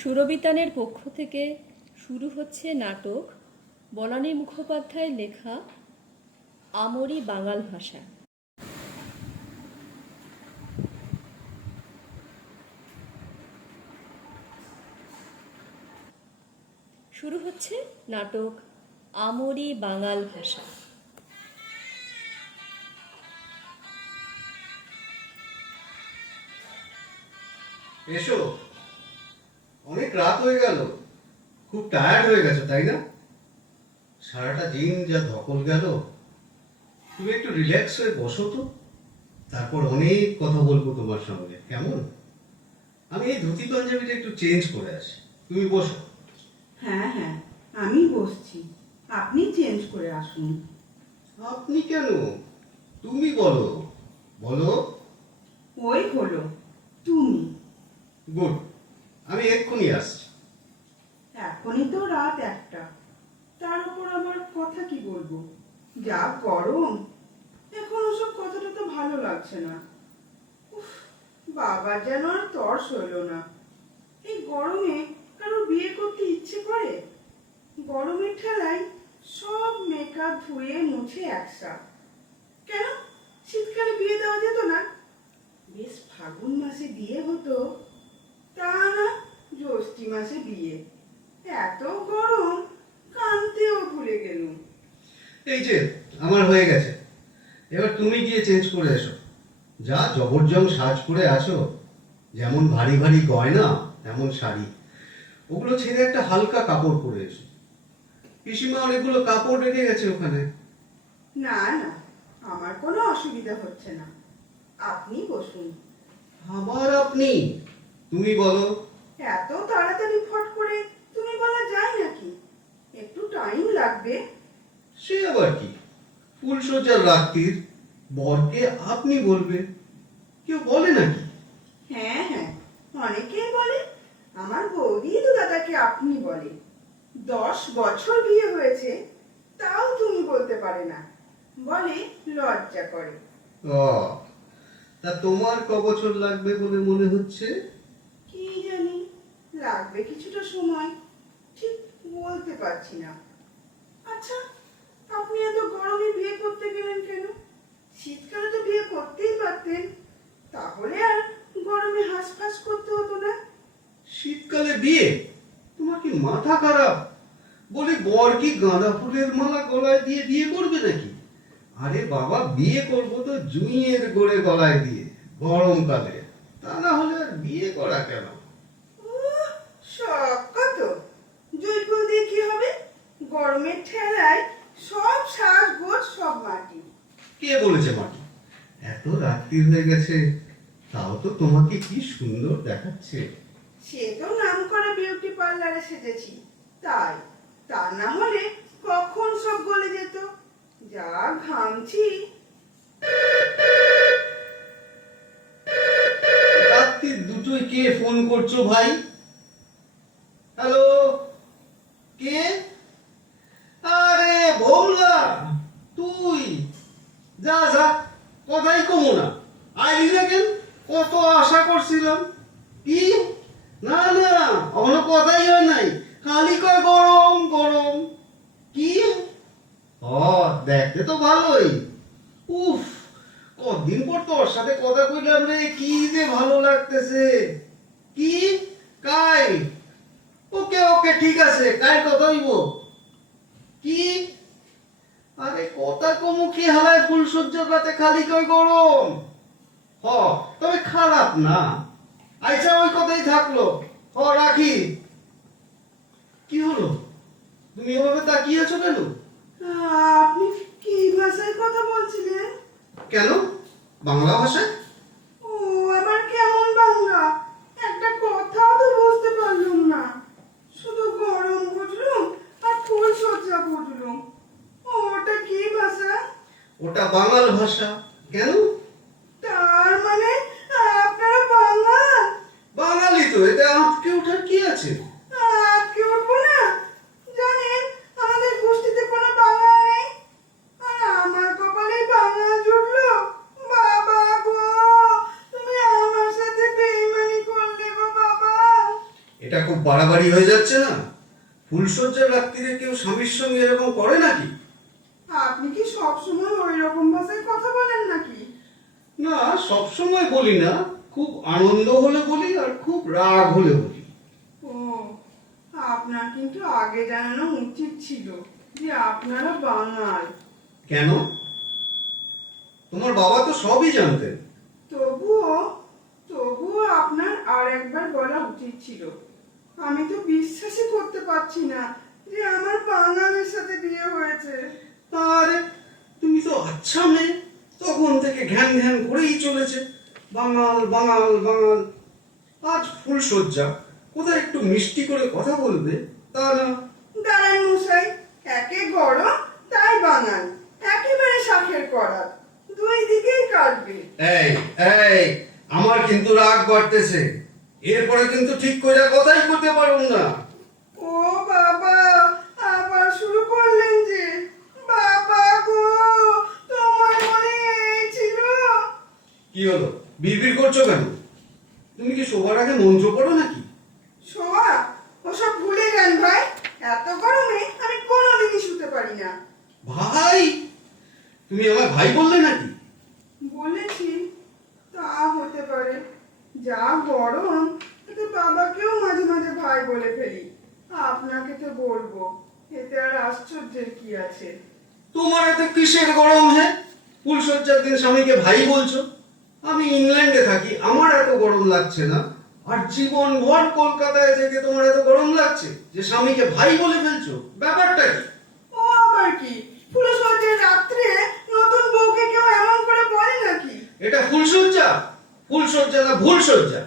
সুরবিতানের পক্ষ থেকে শুরু হচ্ছে নাটক বনানী মুখোপাধ্যায়ের লেখা আমরি বাঙাল ভাষা। শুরু হচ্ছে নাটক আমরি বাঙাল ভাষা। এসো, অনেক রাত হয়ে গেল, খুব টায়ার্ড হয়ে গেছো তাই না? সারাটা দিন যা ধকল গেল, তুমি একটু রিল্যাক্স হয়ে বসো তো, তারপর অনেক কথা বলবো তোমার সঙ্গে, কেমন? আমি এই ধুতি পাঞ্জাবিটা একটু চেঞ্জ করে আসি, তুমি বসো। হ্যাঁ হ্যাঁ, আমি বসছি, আপনি চেঞ্জ করে আসুন। আপনি কেন, তুমি বলো বলো। ওই হলো তুমি। গুড, আমি এক্ষুনি আসছি। এখনই তো রাত 1টা, তার উপর আবার কথা কি বলবো, যা গরম। এখন ওসব কথাটা তো ভালো লাগছে না। উফ, বাবা যেন আর তর সইল না। এই গরমে কারো বিয়ে করতে ইচ্ছে করে? গরমের ঠেলায় সব মেকআপ ধুয়ে মুছে একসা। কেন শীতকালে বিয়ে দেওয়া যেত না? বেশ ফাগুন মাসে বিয়ে হতো, তা না জ্যৈষ্ঠ মাসে বিয়ে। এত গরম, কানতেও ভুলে গেলুম। এই যে আমার হয়ে গেছে, এবার তুমি গিয়ে চেঞ্জ করে এসো। যা জবরজং সাজ করে আছো, যেমন ভারী ভারী গয়না তেমন শাড়ি, ওগুলো ছেড়ে একটা হালকা কাপড় পরে এসো। পিসিমা অনেকগুলো কাপড় রেখে গেছে ওখানে। না না, আমার কোনো অসুবিধা হচ্ছে না, আপনি বসুন। আবার আপনি, তুমি বলো। এত তাড়াতাড়ি ফট করে তুমি বলা যায় নাকি? একটু টাইম লাগবে। সে আবার কি, ফুলসজ্জার রাত্রির বরকে আপনি বলবে, কেউ বলে নাকি? হ্যাঁ হ্যাঁ, অনেকেই বলে। আমার বৌদি তো দাদাকে আপনি বলে। 10 বছর বিয়ে হয়েছে, তাও তুমি বলতে পারে না, বলে লজ্জা করে। ও, তা তোমার ক বছর লাগবে বলে মনে হচ্ছে? কি জানি, লাগবে কিছুটা সময়, ঠিক বলতে পারছি না। আচ্ছা, আপনি এত গরমে বিয়ে করতে গেলেন কেন? শীতকালে তো বিয়ে করতেই পারতেন, তাহলে আর গরমে হাঁসফাঁস করতে হতো না। শীতকালে বিয়ে? তোমার কি মাথা খারাপ? বলি বর কি গাঁদা ফুলের মালা গলায় দিয়ে বিয়ে করবে নাকি? আরে বাবা, বিয়ে করবো তো জুঁইয়ের গোড়ে গলায় দিয়ে গরমকালে, তা না হলে আর বিয়ে করা কেন? উহ, শখ কত! জৈপুর দিয়ে কি হবে? গরমের ঠেলায় সব শ্বাস গোছ সব মাটি। কে বলেছে মাটি? এত রাত্রি হয়ে গেছে, তাও তো তোমাকে কি সুন্দর দেখাচ্ছে। সে তো নাম করে বিউটি পার্লারে সেজেছি, তাই। তা না হলে কখন সব গলে যেত। যা ঘামছি। রাত্রি দুটোই কে ফোন করছো ভাই? হ্যালো, কে? আরে ভোলা, তুই যা যা, কথাই কমো না। আইলি না কেন? কত আশা করছিলাম। কি? না না, অন্য কথাই হয় নাই, খালি কয় গরম গরম। কি? ও, দেখতে তো ভালোই। উফ, কতদিন পর তোর সাথে কথা কইলাম রে, কি যে ভালো লাগতেছে। কি? কাই? ওকে ওকে, ঠিক আছে, কাই কথা হইব। কি? আরে কথা কমু কি হালায়, ফুলসজ্জার রাতে খালি কয় গরম। হ, তবে খারাপ না। আচ্ছা, ওই কথাই থাকলো। হ, রাখি। কি হলো, তুমি এভাবে তাকিয়ে আছো কেন? আপনি কি ভাষায় কথা বলছিলেন? কেন, বাংলা ভাষায়? ও, আবার কেমন বাংলা? একটা কথাও তো বুঝতে পারলাম না। শুধু গরম বুঝলুম আর ফুল সজ্জা বুঝলুম। ওটা কি ভাষা? ওটা বাঙাল ভাষা। কেন? তার মানে আপনারা বাঙাল? বাঙালি তো, এতে আঁতকে ওঠার কি আছে? আজকে উঠবো না? জানেন, আমাদের গোষ্ঠীতে কোনো বাঙাল নেই, আর আমার কপালে বাঙাল জুটলো। বাবা গো, তুমি আমার সাথে বেইমানি করলে গো বাবা। এটা খুব বাড়াবাড়ি হয়ে যাচ্ছে না? ফুলশয্যার রাত্রিরে কেউ স্বামীর সঙ্গে এরকম করে নাকি? আপনি কি সবসময় ওই রকম ভাষায় কথা বলেন নাকি? না, সবসময় বলি না, খুব আনন্দ হলে বলি আর খুব রাগ হলে বলি। ও, আপনার কিন্তু আগে জানানো উচিত ছিল যে আপনারা বাঙাল। কেন? তোমার বাবা তো সবই জানতেন। তবুও আপনার আর একবার বলা উচিত ছিল। আমি তো বিশ্বাসই করতে পারছি না যে আমার বাঙালির সাথে বিয়ে হয়েছে। আরে তুমি তো আচ্ছা মেয়ে, তখন থেকে ঘ্যান ঘ্যান করেই চলেছে, বাঙাল বাঙাল বাঙাল। আজ ফুলশয্যা, কোথায় একটু মিষ্টি করে কথা বলবে তা না। দাঁড়ান মশাই, একে গরম তাই বাঙাল, একেবারে শাখের করাত, দুই দিকেই কাটবে। এই এই আমার কিন্তু রাগ বাড়তেছে, এরপরে কিন্তু ঠিক করে কথাই করতে পারুন না। ও বাবা, আবার শুরু করলেন যে। বাবা গো, তোমার মনে এই ছিল? কি হলো, বিড়বিড় করছো কেন? তুমি কি শোবার আগে মন্ত্র পড়ো নাকি? শোয়া ওসব ভুলে যান ভাই, এত গরমে আমি কোনোদিনই শুতে পারি না। ভাই, তুমি আমার ভাই বললে নাকি? বলেছি, তা হতে পারে। যা গরম, এতে বাবাকেও মাঝে মাঝে ভাই বলে ফেলি। আপনাকে তো বলবো, এতে আর আশ্চর্যের কি আছে? তোমার এত কিসের গরম? হ্যাঁ, ফুলশয্যার দিন স্বামীকে ভাই বলছো। আমি ইংল্যান্ডে থাকি, আমার এত গরম লাগছে না। আর জীবন ভর কলকাতায় থেকে তোমার এত গরম লাগছে যে স্বামীকে ভাই বলে ফেলছো, ব্যাপারটা কি? ও আবার কি, ফুলসজ্জার রাত্রে নতুন বউকে কেউ এমন করে বলে নাকি? এটা ফুলশয্যা? ফুলশয্যা না ভুলশয্যা?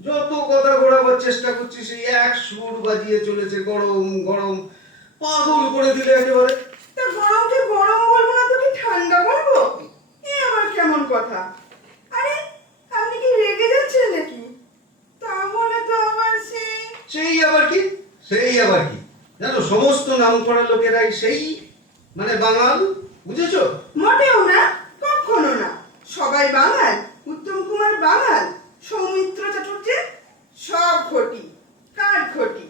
যত কথা ঘোরাবার চেষ্টা করছি সেই এক সুর বাজিয়ে চলেছে, গরম গরম, পাগল করে দিলে একেবারে। তা গরমকে গরম বলবো না তো কি ঠান্ডা বলবো? এ আবার কেমন কথা? আরে, আপনি কি রেগে যাচ্ছেন নাকি? তাহলে তো আবার সেই আবার কি? সেই আবার কি? জানো, সমস্ত নাম করা লোকেরাই সেই, মানে বাঙাল, বুঝেছো? মোটেও না, কখনো না। সবাই বাঙাল, উত্তম কুমার বাঙাল, সৌমিত্র চাটুর্যে সব ঘটি, কাঠ ঘটি,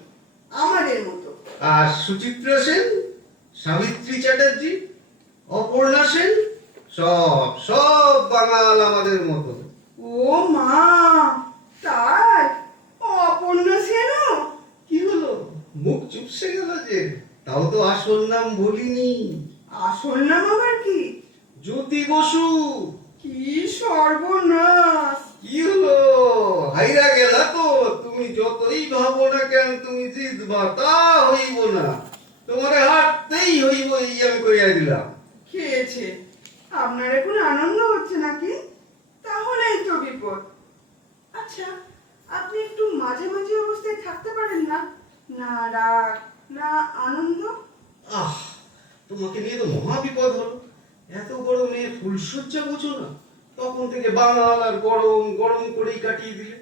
আমাদের মতো। আর সুচিত্রা সেন, সাবিত্রী চ্যাটার্জি, অপর্ণা সেন, সব সব বাঙাল আমাদের মতো। ও মা, তাই? অপর্ণা সেনও? কি হলো, মুখ চুপসে গেল যে? তাও তো আসল নাম বলিনি। আসল নাম আবার কি? জ্যোতি বসু। কি সর্বনাশ! কি হলো, হাইরা গেলা তো? তুমি যতই ভাবো না কেন, তুমি জিতবা তা হইব না, তোমারে হারতেই হইব, এই আমি কইয়া দিলাম। খেয়েছে। আপনার এখন আনন্দ হচ্ছে নাকি? তাহলেই তো বিপদ। আচ্ছা, আপনি একটু মাঝে মাঝে অবস্থায় থাকতে পারেন না? না রাগ, না আনন্দ। আহ, তোমাকে নিয়ে তো মহা বিপদ হলো। এত গরমে ফুলশয্যা বোঝো না, তখন থেকে বাঙাল আর গরম গরম করেই কাটিয়ে দিলে।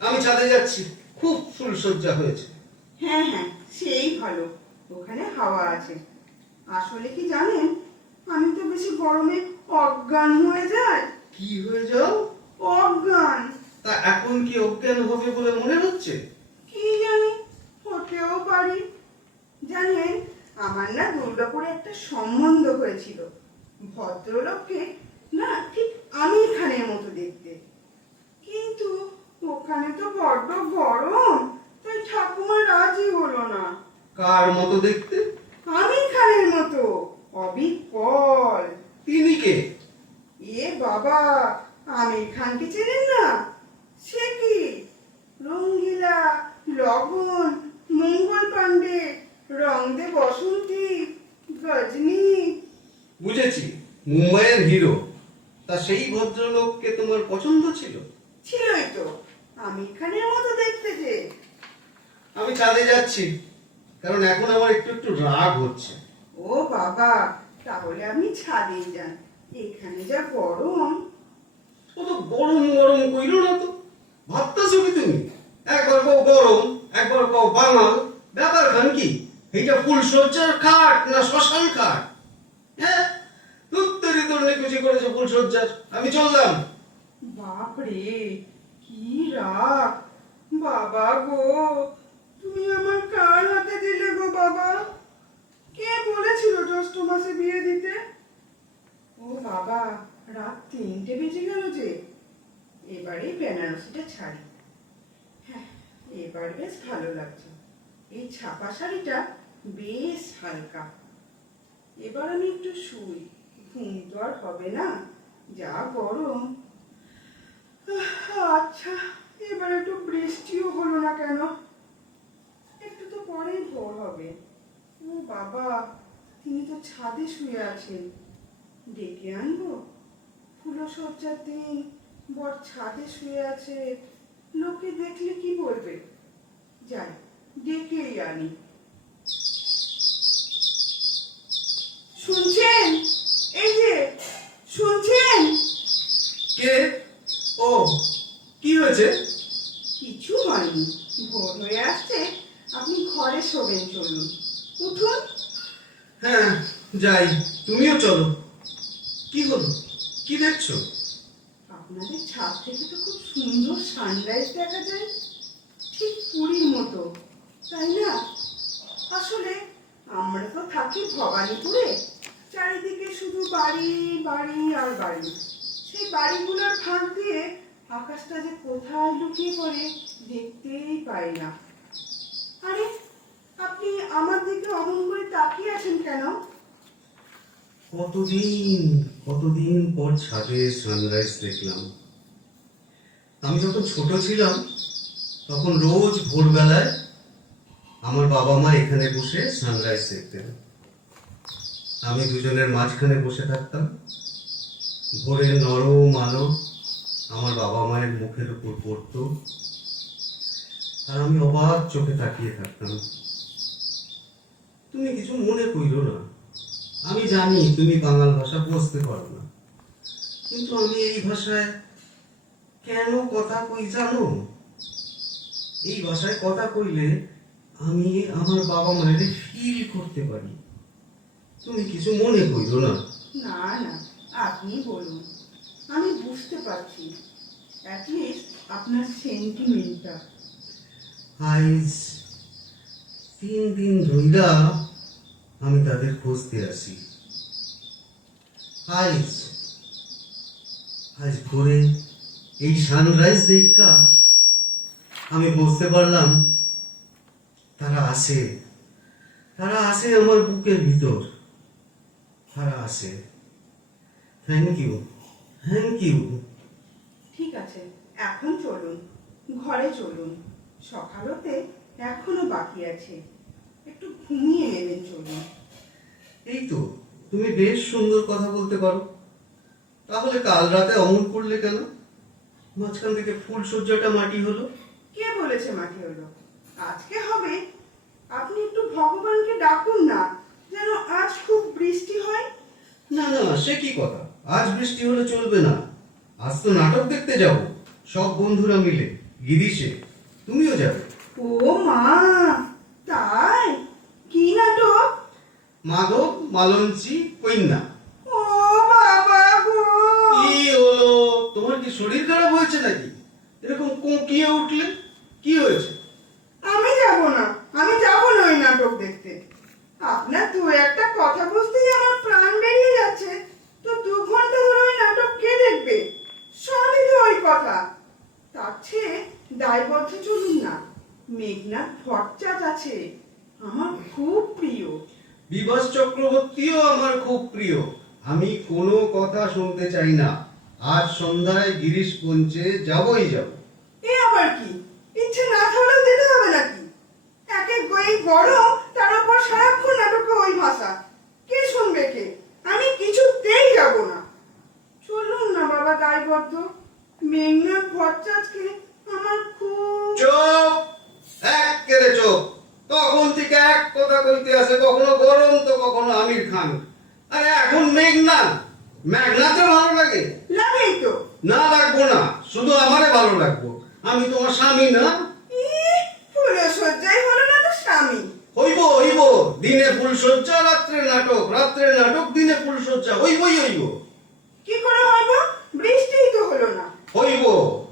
আমি ছাদে যাচ্ছি, খুব ফুলশয্যা হয়েছে। হ্যাঁ হ্যাঁ, সেই ভালো, ওখানে হাওয়া আছে। আসলে কি জানেন, আমি তো বেশি গরমে অজ্ঞান হয়ে যাই। কি হয়ে যাও? অজ্ঞান। তা এখন কি অজ্ঞান হবে বলে মনে হচ্ছে? কি জানি, হতেও পারি। জানেন, আমার না দুর্গাপুরে একটা সম্বন্ধ হয়েছিল। ভদ্রলোককে না ঠিক আমির খানের মতো দেখতে, কিন্তু ওখানে তো বড্ড গরম, তাই ঠাকুমা রাজি হলো না। কার মতো দেখতে? আমির খানের মতো, অবিকল। তিনি কে? এ বাবা, আমির খানকে চেনেন না? সে কি, রঙ্গিলা, লগন, মঙ্গল পান্ডে, রং দে বসন্তী, গজনী। বুঝেছি, মুম্বাইয়ের হিরো। তা সেই ভদ্রলোককে তোমার পছন্দ ছিল? ছিলই তো, আমির খানের মতো দেখতে যে। আমি ছাদে যাচ্ছি, কারণ এখন আমার একটু একটু রাগ হচ্ছে। ও বাবা, তাহলে আপনি ছাদেই যান, এখানে যা গরম। ও তো গরম গরম কইল না তো। ভাবতেছো কি তুমি? একবার কও গরম, একবার কও বাঙাল, ব্যাপার খান কি? এইটা ফুলশয্যার খাট না শ্মশান খাট? হ্যাঁ, তুত্তরি তন্নি কুচি করেছে ফুলশয্যার। আমি চললাম। বাপরে, কি রাগ! বাবা গো, শাড়ি। হ্যাঁ, এবার বেশ ভালো লাগছে। এই ছাপা শাড়িটা বেশ হালকা। এবার আমি একটু শুই, ঘুম তো আর হবে না, যা গরম। আচ্ছা, এবার একটু বৃষ্টিও হলো না কেন? একটু তো পরেই ভোর হবে। ও বাবা, তিনি তো ছাদে শুয়ে আছেন। ডেকে আনবো? ফুলশয্যার দিন, বর ছাদে শুয়ে আছে, লোকে দেখলে কি বলবে? যাই, ডেকেই আনি। শুনছেন? এই যে, শুনছেন? কে? ও, কি হয়েছে? কিছু হয়নি, ভোর হয়ে আসছে, আপনি ঘরে শোবেন, চলুন, উঠুন। হ্যাঁ, যাই, তুমিও চলো। কি হলো, কি দেখছো? আপনাদের ছাদ থেকে তো খুব সুন্দর সানরাইজ দেখা যায়, ঠিক পুরীর মতো, তাই না? আসলে আমরা তো থাকি ভবানীপুরে, চারিদিকে শুধু বাড়ি বাড়ি আর বাড়ি। সেই বাড়িগুলোর ফাঁক দিয়ে আকাশটা যে কোথায় লুকিয়ে পড়ে দেখতেই পাই না। আরে, আপনি আমার দিকে অমন করে তাকিয়ে আছেন কেন? কতদিন কতদিন পর ছাদে সানরাইজ দেখলাম। আমি যখন ছোট ছিলাম তখন রোজ ভোরবেলায় আমার বাবা মা এখানে বসে সানরাইজ দেখতেন। আমি দুজনের মাঝখানে বসে থাকতাম। ভোরের নরম আলো আমার বাবা মায়ের মুখের উপর পড়তো, আর আমি অবাক চোখে তাকিয়ে থাকতাম। তুমি কিছু মনে কইরো না, আমি জানি তুমি বাংলা ভাষা বুঝতে পারো না, কিন্তু আমি এই ভাষায় কেন কথা কই জানো? এই ভাষায় কথা কইলে আমি আমার বাবা মায়ের ফিল করতে পারি। তুমি কিছু মনে কইরো না। না না, আপনি বলুন, আমি বুঝতে পারছি, অ্যাটলিস্ট আপনার সেন্টিমেন্টটা। আজ 3 দিন ধইরা আমি তাদের খুঁজতে আসি। আজ আজ ভোরে এই সানরাইজ দেখা আমি বুঝতে পারলাম তারা আছে, তারা আছে আমার বুকের ভিতর, তারা আছে। Thank you, thank you. ঠিক আছে, এখন চলুন, ঘরে চলুন, সকাল হতে এখনো বাকি আছে, একটু ঘুমিয়ে নেবেন, চলুন। এই তো, তুমি বেশ সুন্দর কথা বলতে পারো। তাহলে কাল রাতে অমন করলে কেন? মাঝখান থেকে ফুল সজ্জাটা মাটি হলো। কে বলেছে মাটি হলো? আজকে হবে। আপনি একটু ভগবানকে ডাকুন না, যেন আজ খুব বৃষ্টি হয়। না না, সে কি কথা, আজ বৃষ্টি হলে চলবে না। আজ তো নাটক দেখতে যাব, সব বন্ধুরা মিলে গিরিশে। তুমিও যাবে? ও মা, তাই? কি নাটক? মাধব মালঞ্চি কন্যা। ও বাবা গো! কি হলো, তোমার কি শরীর খারাপ হয়েছে নাকি? এরকম কোঁকিয়ে উঠলে, কি হয়েছে? আমি যাব না, আমি যাব না ওই নাটক দেখতে। আপনার দু একটা কথা বুঝতেই আমার প্রাণ বেরিয়ে যাচ্ছে, তো 2 ঘন্টা ধরে ওই নাটক কে দেখবে? সবই তো ওই কথা। তার চেয়ে দায়বদ্ধ চলুন না, মেঘনাথ ভট্টাচ আছে, আমার খুব প্রিয়। বিভাস চক্রবর্তীও আমার খুব প্রিয়। আমি কোনো কথা শুনতে চাই না। আজ সন্ধ্যায় গিরিশ পঞ্চে যাবই যাব। এ আবার কি? ইচ্ছে না থাকলেও যেতে হবে নাকি? একে এই গরম, তার উপর সারাক্ষণ নাটকে ওই ভাষা, কে শুনবে কে? আমি কিছুতেই যাব না। চলুন না বাবা, দায়বদ্ধ। মেঘনাথ ভট্টাচকে আমার খুব... চোপ, এক্কেরে চোপ। তখন থেকে এক কথা কইতে আছে, কখনো গরম তো কখনো আমির খান। আরে এখন মেঘনাথ, মেঘনাথে ভালো লাগে? লাগেই তো। না লাগবো না, শুধু আমারে ভালো লাগবো। আমি তোমার স্বামী না? ফুলশয্যাই হলো না তো স্বামী। হইব হইব, দিনে ফুল সজ্জা, রাত্রে নাটক, রাত্রে নাটক, দিনে ফুল সজ্জা, হইবই হইব। কি করে হইব? বৃষ্টিই তো হলো না। হইব,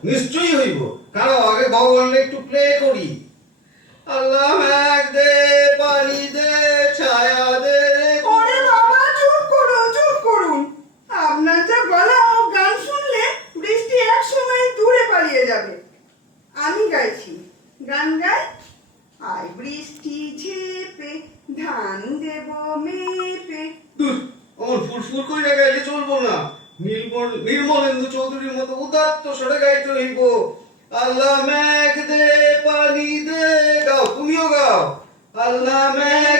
নিশ্চয়ই হইব। কারো আগে ভগবানকে একটু প্লে করি। আল্লাহ মেঘ দে, পানি দে, ছায়া দে। ওরে বাবা, চুপ করুন, চুপ করুন। আপনার যা গলা, ও গান শুনলে বৃষ্টি এক সময় দূরে পালিয়ে যাবে। নির্মলেন্দু চৌধুরীর মতো উদাত্ত স্বরে গাইতে হইব। আল্লাহ মেঘ দে পানি দে, গাও, তুমিও গাও। আল্লাহ মেঘ